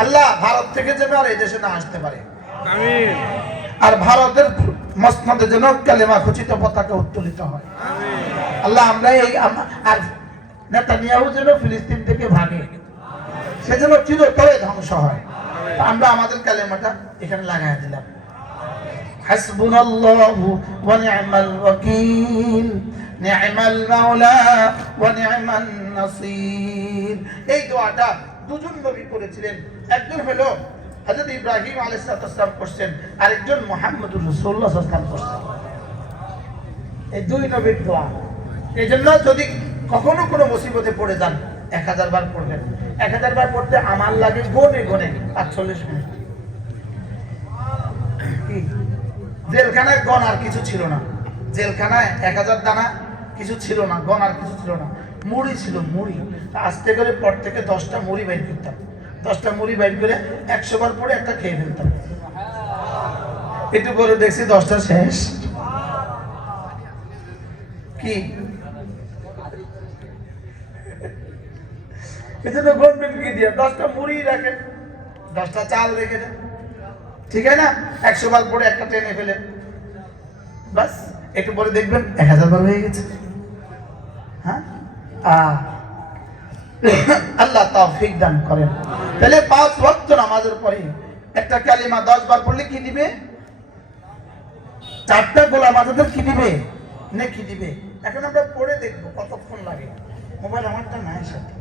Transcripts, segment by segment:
আল্লাহ ভারত থেকে যেন আর এই দেশে না আসতে পারে। আর ভারতের মসনদে যেন কালেমা খচিত পতাকা উত্তোলিত হয়। আল্লাহ আমরা এই আর নেতানিয়াহু যেন ফিলিস্তিন থেকে ভাগে। সে যেন চিরতরে ধ্বংস হয়। আমরা আমাদের কালেমাটা এখানে লাগাই দিলাম। ওয়া নি'মাল ওয়াকিল। নি'মাল মাওলা ওয়া নি'মান নাসির। এই দোয়াটা দুজন নবী করেছিলেন। একজন হলো হযরত ইব্রাহিম আলাইহিস সালাম করছেন, আরেকজন সাল্লাল্লাহু আলাইহি করছেন। এই দুই নবীর দোয়া। এই জন্য যদি কখনো কোনো মুসিবতে পড়ে যান, এক হাজার বার পড়বেন। এক হাজার বার পড়তে আমার লাগে গনে গনে আটচল্লিশ মিনিট। জেলখানায় গন আর কিছু ছিল না। জেলখানায় এক হাজার দানা কিছু ছিল না, গন আর কিছু ছিল না। মুড়ি ছিল, মুড়ি। আস্তে করে পর থেকে দশটা মুড়ি বাইর করতাম। দশটা মুড়ি বাইর করে একশো বার পরে একটা খেয়ে ফেলতাম। একটু পরে দেখছি দশটা শেষ। কি? কি দিয়ে? দশটা মুড়ি রাখেন দশটা চাল রেখে ঠিক আছে না? একশো বার পরে একটা ট্রেনে ফেলেন বাস একটু পরে দেখবেন এক হাজার বার হয়ে গেছে। হ্যাঁ? আহ। আল্লাহ তৌফিক দান করেন। তাহলে পাঁচ ওয়াক্ত নামাজের পরে একটা কালিমা দশ বার পড়লে কি দিবে? চারটা গোলাম আজাদের কি দিবে? নে কি দিবে? এখন আমরা পড়ে দেখব কতক্ষণ লাগে। মোবাইল আমারটা নাই সাথে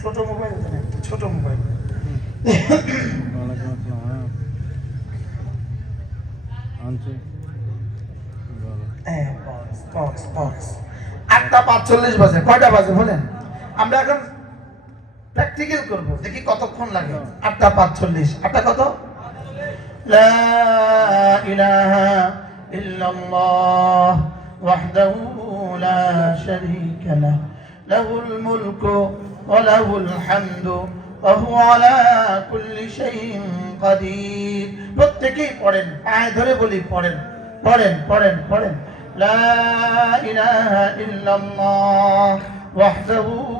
ছোট মোবাইল ছোট মোবাইল। হ্যাঁ। আটটা পাঁচচল্লিশ বাজে কয়টা বাজে বলেন? আমরা এখন প্র্যাকটিক্যাল করব। দেখি কতক্ষণ লাগে। আটটা পাঁচচল্লিশ। আটটা কত? লা ইলাহা ইল্লাল্লাহ ওয়াহদাহু লা শারীকা লাহ লাহুল মুলকু ওয়া লাহুল হামদু ওয়া হুয়া প্রত্যেকেই পড়েন। পায়ে ধরে বলি পড়েন। পড়েন পড়েন পড়েন। লা ইলাহা ইল্লাল্লাহ ওয়াহদাহু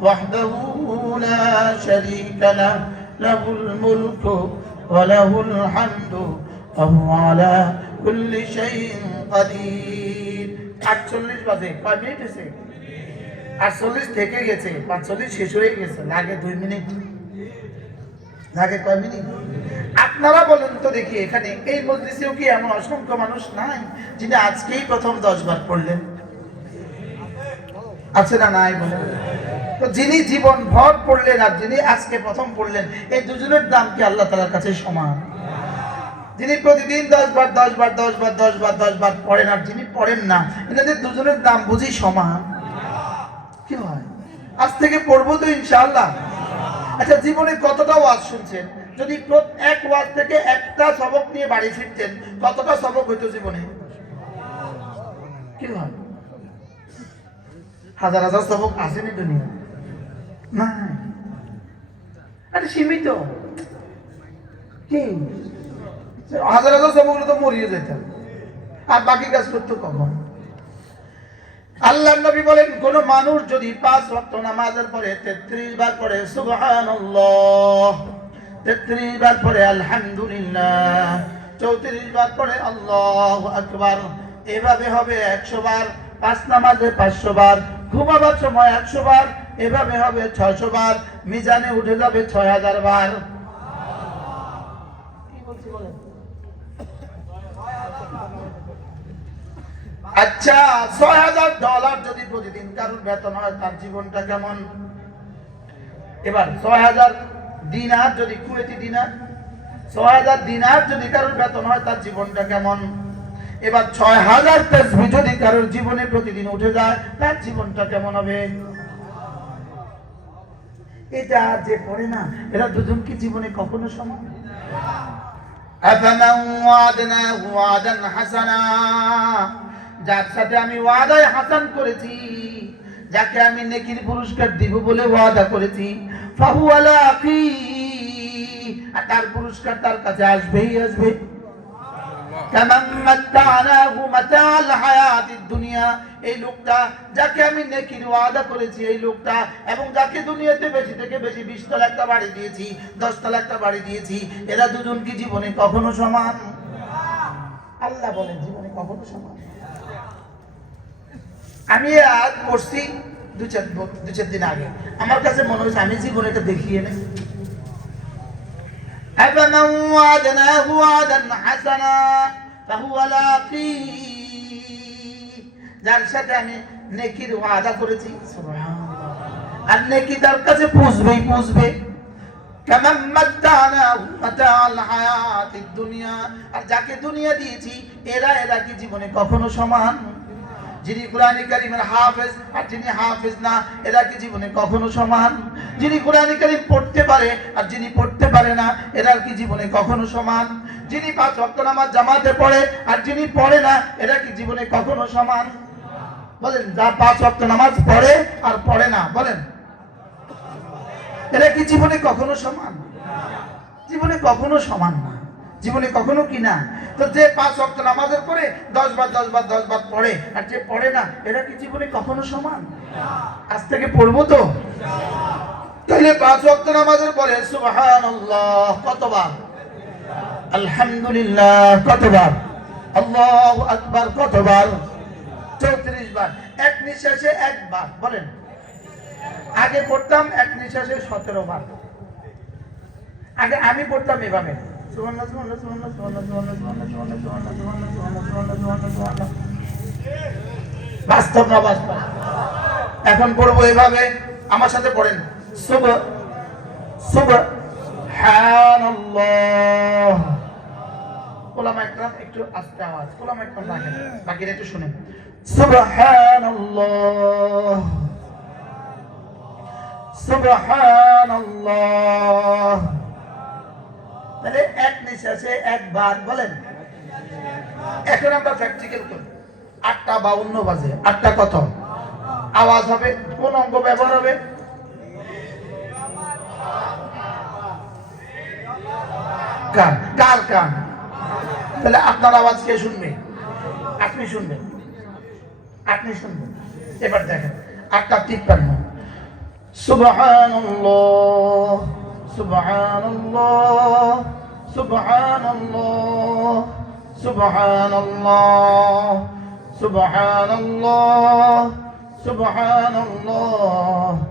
وحده لا شريك له له الملك وله الحمد وهو على كل شيء قدير আটচল্লিশ বাজে কয় মিনিট হয়েছে আটচল্লিশ থেকে গেছে পাঁচচল্লিশ শেষ হয়ে গেছে লাগে দুই মিনিট লাগে কয় মিনিট আপনারা বলেন তো দেখি এখানে এই মজলিসেও কি এমন অসংখ্য মানুষ নাই যিনি আজকেই প্রথম দশ বার পড়লেন আছে না নাই বলেন তো যিনি জীবন ভর পড়লেন আর যিনি আজকে প্রথম পড়লেন, এই দুজনের দাম কি আল্লাহ তালার কাছে সমান? যিনি প্রতিদিন দশ বার দশ বার দশ বার দশ বার দশ বার পড়েন আর যিনি পড়েন না, এনাদের দুজনের দাম বুঝি সমান? কি হয়? আজ থেকে পড়ব তো ইনশাল্লাহ আচ্ছা জীবনে কতটা ওয়াজ শুনছেন? যদি এক ওয়াজ থেকে একটা সবক নিয়ে বাড়ি ফিরতেন, কতটা সবক হইতো জীবনে? কি হয়? হাজার হাজার সবক আসেনি দুনিয়া না আরে সীমিত। কি? হাজার হাজার তো মরিয়ে আর বাকি কাজ বলেন মানুষ যদি পাঁচ তেত্রিশ বার পরে তেত্রিশ বার পরে চৌত্রিশ বার এভাবে হবে একশো বার, পাঁচ নামাজে পাঁচশো বার, ঘুমাবার সময় একশো বার এভাবে হবে ছয়শো বার, মিজানে উঠে যাবে ছয় হাজার বার। আচ্ছা ছয় হাজার ডলার যদি প্রতিদিন কারোর বেতন হয়, তার জীবনটা কেমন? এবার, ছয় হাজার দিনার যদি, কুয়েতি দিনার, ছয় হাজার দিনার যদি কারোর বেতন হয়, তার জীবনটা কেমন? এবার, ছয় হাজার তেসবি যদি কারোর জীবনে প্রতিদিন উঠে যায়, তার জীবনটা কেমন হবে? এটা যে পড়ে না, এরা দুজনকে জীবনে কখনো সম্ভব যার সাথে আমি ওয়াদায় হাসান করেছি, যাকে আমি নেকির পুরস্কার দিব বলে ওয়াদা করেছি আর তার পুরস্কার তার কাছে আসবেই আসবে এই লোকটা, যাকে আমি নেকির ওয়াদা করেছি, এই লোকটা, এবং যাকে দুনিয়াতে বেশি থেকে বেশি বিশ তলা একটা বাড়ি দিয়েছি দশ তলা একটা বাড়ি দিয়েছি, এরা দুজন কি জীবনে কখনো সমান? আল্লাহ বলেন, জীবনে কখনো সমান। আমি আজ পড়ছি দু চার দু চার দিন আগে। আমার কাছে মনে হয়েছে আমি জীবনে এটা দেখিয়ে নেই। أفمن وعدناه وعدا حسنا فهو لاقيه যার সাথে আমি নেকির ওয়াদা করেছি সুবহানাল্লাহ। আর নেকি তার কাছে পুষবেই পুষবে কামান মাত্তানাহু মাতাআল হায়াতিদ দুনিয়া আর যাকে দুনিয়া দিয়েছি এরা এরা কি জীবনে কখনো সমান যিনি কোরআনী কারিমের হাফেজ আর যিনি হাফেজ না এরা কি জীবনে কখনো সমান যিনি কোরআনী কারিম পড়তে পারে আর যিনি পড়তে পারে না এরা কি জীবনে কখনো সমান? যিনি পাঁচ ওয়াক্ত নামাজ জামাতে পড়ে, আর যিনি পড়ে না, এরা কি জীবনে কখনো সমান? বলেন, যা পাঁচ ওয়াক্ত নামাজ পড়ে আর পড়ে না, বলেন। এরা কি জীবনে কখনো সমান? জীবনে কখনো সমান না। জীবনে কখনো কি না? তো যে পাঁচ ওয়াক্ত নামাজের পরে দশ বার দশ বার দশ বার পড়ে, আর যে পড়ে না, এরা কি জীবনে কখনো সমান? আজ থেকে পড়ব তো? তাহলে পাঁচ ওয়াক্ত নামাজের পরে সুবহানাল্লাহ কতবার আলহামদুলিল্লাহ কতবার আল্লাহ আকবার কতবার চৌত্রিশ বার এক নিঃশ্বাসে একবার বলেন আগে পড়তাম এক নিঃশ্বাসে সতেরো বার আগে আমি পড়তাম এভাবে। বাস্তব না বাস্তব এখন পড়ব এভাবে আমার সাথে পড়েন শুভ শুভ হ্যাঁ ওলামা একরাম, একটু আস্তে আওয়াজ। ওলামা একরাম রাখেন, বাকিটা একটু শুনেন। সুবহানাল্লাহ। সুবহানাল্লাহ। তাহলে এক নিঃশ্বাসে একবার বলেন। এখন আমরা প্র্যাকটিক্যাল করি। আটটা বাউন্ন বাজে, আটটা কত আওয়াজ হবে, কোন অঙ্গ ব্যবহার হবে? কান কার কান তাহলে আপনার আওয়াজ কে শুনবে আপনি শুনবেন আপনি শুনবেন এবার দেখেন আটটা তিপ্পান্ন سبحان الله سبحان الله سبحان الله سبحان الله سبحان الله سبحان الله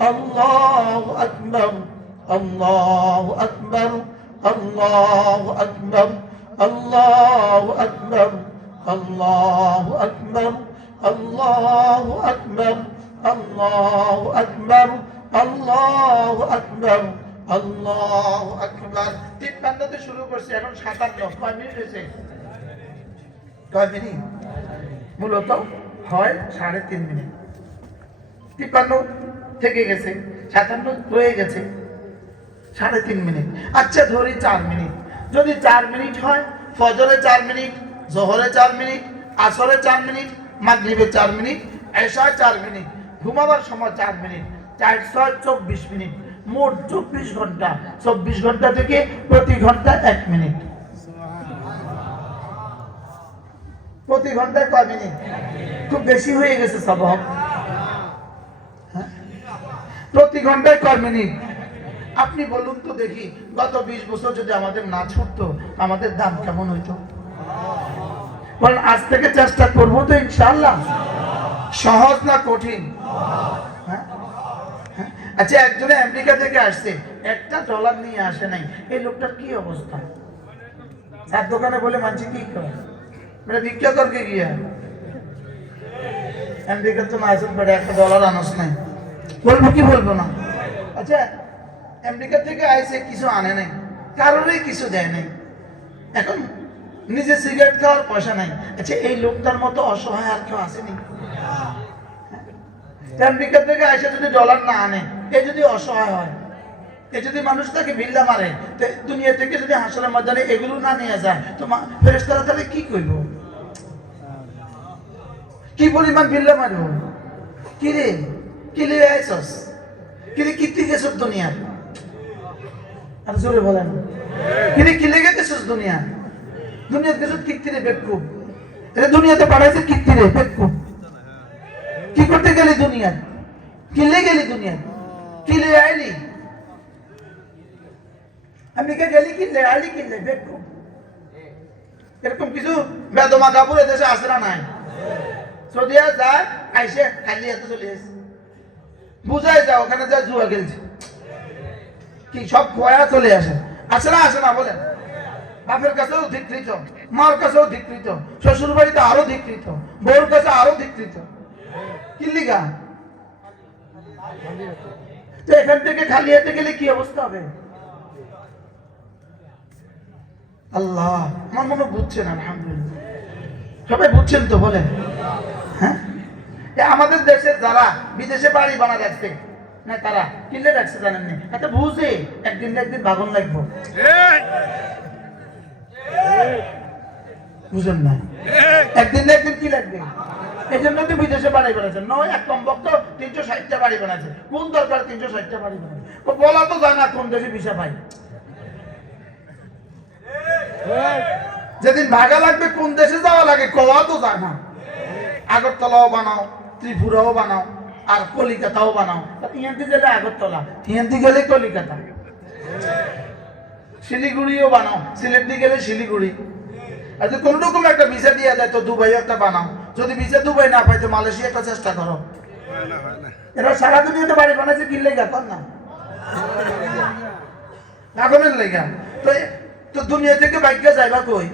الله أكبر الله أكبر الله أكبر الله أكبر الله أكبر الله أكبر الله أكبر الله أكبر الله أكبر তিপ্পান্নতে শুরু করছি এখন সাতান্ন কয় মিনিট হয়েছে কয় মিনিট মূলত হয় সাড়ে তিন মিনিট তিপ্পান্ন থেকে গেছে, সাতান্ন রয়ে গেছে, সাড়ে তিন মিনিট। আচ্ছা ধরি চার মিনিট। যদি চার মিনিট হয়, ফজরে চার মিনিট, জোহরে চার মিনিট, আসরে চার মিনিট, মাগরিবে চার মিনিট, এশায় চার মিনিট, ঘুমাবার সময় চার মিনিট চার ছয় চব্বিশ মিনিট, মোট চব্বিশ ঘণ্টা। চব্বিশ ঘণ্টা থেকে প্রতি ঘণ্টা এক মিনিট। প্রতি ঘন্টায় কয় মিনিট? খুব বেশি হয়ে গেছে হ্যাঁ? প্রতি ঘন্টায় কয় মিনিট? আপনি বলুন তো দেখি, গত বিশ বছর যদি আমাদের না ছুটতো, আমাদের দাম কেমন হইতো? বলেন, আজ থেকে চেষ্টা করব তো ইনশাল্লাহ সহজ না কঠিন? হ্যাঁ? হ্যাঁ? আচ্ছা একজনে আমেরিকা থেকে আসছে, একটা ডলার নিয়ে আসে নাই, এই লোকটার কি অবস্থা? চার দোকানে বলে, মানছি, কি করে? মানে করকে গিয়া। তো বেড়ে একটা ডলার আনস নাই। বলব কি বলব না? আচ্ছা আমেরিকা থেকে আইসে কিছু আনে নাই, কারোরই কিছু দেয় নাই। এখন নিজে সিগারেট খাওয়ার পয়সা নাই। আচ্ছা এই লোকটার মতো অসহায় আর কেউ আসেনি? আমেরিকা থেকে আইসে যদি ডলার না আনে, এ যদি অসহায় হয়, এ যদি মানুষ তাকে বিল্লা মারে দুনিয়া থেকে যদি হাসরের ময়দানে এগুলো না নিয়ে যায়, তো ফেরেস্তারা তাহলে কি করব কি পরিমাণ বিল্লা মারব? কি রে? কি লে আইসস কি রে কীর্তি গেছস দুনিয়া? আর জোরে বলেন। কি রে কি লেগে গেছস দুনিয়া? দুনিয়াতে গেছস কীর্তি রে বেকুব? এটা দুনিয়াতে পাঠাইছে কীর্তি রে বেকুব। কি করতে গেলি দুনিয়া কিলে গেলি দুনিয়া কিলে আইলি? আমি কে গেলি কিলে, আইলি কিলে বেকুব? এরকম কিছু বেদমা কাপড় এদেশে আসে না নাই? সদিয়া যায়, আইসে খালি এত চলে এসে বুঝাই যাও ওখানে যা জুয়া খেলছে। কি সব খোয়া চলে আসে। আসে না আসে না, বলেন। বাপের কাছেও ধিকৃত মার কাছেও ধিকৃত শ্বশুর বাড়িতে আরও ধিকৃত বউর কাছে আরও ধিকৃত কি লিগা? তো এখান থেকে খালি হাতে গেলে কি অবস্থা হবে? আল্লাহ, আমার মনে বুঝছেন, আলহামদুলিল্লাহ। সবাই বুঝছেন তো, বলেন। হ্যাঁ? এ আমাদের দেশে যারা বিদেশে বাড়ি বানা রাখছে, না তারা কিনলে রাখছে এত বুঝে, একদিন একদিন ভাগন লাগবো। বুঝেন না? একদিন একদিন কি লাগবে? এই জন্য তো বিদেশে বাড়ি বানাচ্ছে। নয়, এক কমপক তো তিনশো ষাটটা বাড়ি বানাচ্ছে। কোন দরকার তিনশো ষাটটা বাড়ি বানাচ্ছে বলা তো যায় না কোন দেশে ভিসা পাই যেদিন ভাগা লাগবে, কোন দেশে যাওয়া লাগে, কোয়া তো যায় না। আগরতলাও বানাও। ত্রিপুরাও বানাও, আর কলিকাতাও বানাও। ইয়ান্তি গেলে আগরতলা ইয়ান্তি গেলে কলিকাতা। শিলিগুড়িও বানাও, সিলেটি গেলে শিলিগুড়ি। যদি কোন রকম একটা ভিসা দিয়ে দেয় তো দুবাই একটা বানাও। যদি ভিসা দুবাই না পাই তো মালয়েশিয়া একটা চেষ্টা করো। এরা সারা দুনিয়াতে বাড়ি বানাচ্ছে কি লেগা? কর না। আগুনের লেগা। তো তো দুনিয়া থেকে বাইকে যাইবা কই?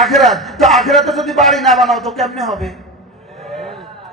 আখেরাত। তো আখেরাতে যদি বাড়ি না বানাও তো কেমনে হবে?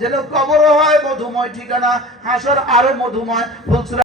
যেন কবর হয় মধুময় ঠিকানা হাসর আরও মধুময় ফুলসুরা